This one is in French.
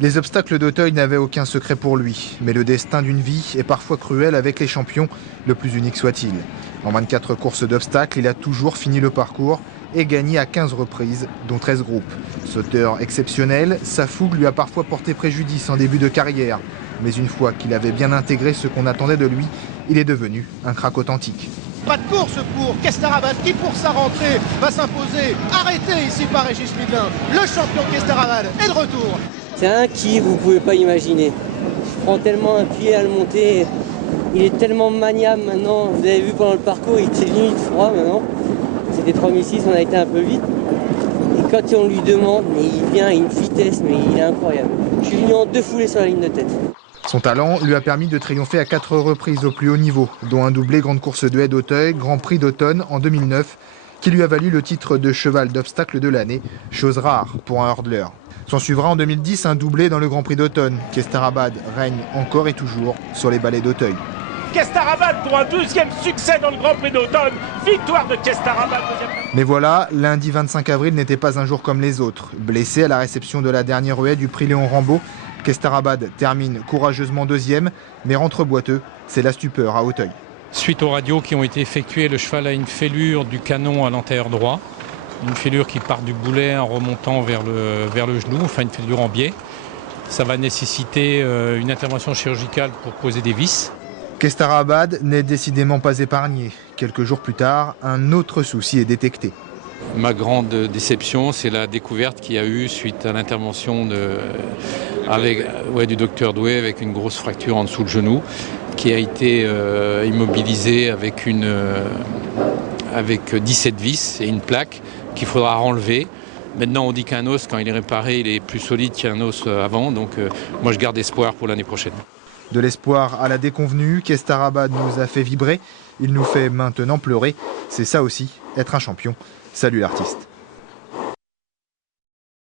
Les obstacles d'Auteuil n'avaient aucun secret pour lui, mais le destin d'une vie est parfois cruel avec les champions, le plus unique soit-il. En 24 courses d'obstacles, il a toujours fini le parcours et gagné à 15 reprises, dont 13 groupes. Sauteur exceptionnel, sa fougue lui a parfois porté préjudice en début de carrière. Mais une fois qu'il avait bien intégré ce qu'on attendait de lui, il est devenu un crack authentique. Pas de course pour Kestarabad qui pour sa rentrée va s'imposer. Arrêté ici par Régis Midlin. Le champion Kestarabad est de retour. C'est un qui vous pouvez pas imaginer. Je prends tellement un pied à le monter. Il est tellement maniable maintenant. Vous avez vu pendant le parcours, il était limite froid maintenant. C'était 3006, on a été un peu vite. Et quand on lui demande, mais il vient à une vitesse, mais il est incroyable. Je suis venu en 2 foulées sur la ligne de tête. Son talent lui a permis de triompher à 4 reprises au plus haut niveau, dont un doublé Grande Course de Haie d'Auteuil, Grand Prix d'automne en 2009, qui lui a valu le titre de cheval d'obstacle de l'année, chose rare pour un hurdler. S'en suivra en 2010 un doublé dans le Grand Prix d'automne. Kestarabad règne encore et toujours sur les balais d'Auteuil. Kestarabad pour un 12e succès dans le Grand Prix d'automne. Victoire de Kestarabad. Mais voilà, lundi 25 avril n'était pas un jour comme les autres. Blessé à la réception de la dernière haie du prix Léon Rambaud, Kestarabad termine courageusement 2e, mais rentre boiteux. C'est la stupeur à Auteuil. Suite aux radios qui ont été effectuées, le cheval a une fêlure du canon à l'antérieur droit. Une fêlure qui part du boulet en remontant vers le genou, enfin une fêlure en biais. Ça va nécessiter une intervention chirurgicale pour poser des vis. Kestarabad n'est décidément pas épargné. Quelques jours plus tard, un autre souci est détecté. Ma grande déception, c'est la découverte qu'il y a eu suite à l'intervention du docteur Doué avec une grosse fracture en dessous le genou, qui a été immobilisé avec 17 vis et une plaque qu'il faudra enlever. Maintenant, on dit qu'un os, quand il est réparé, il est plus solide qu'un os avant. Donc moi, je garde espoir pour l'année prochaine. De l'espoir à la déconvenue, Kestarabad nous a fait vibrer. Il nous fait maintenant pleurer. C'est ça aussi, être un champion. Salut l'artiste.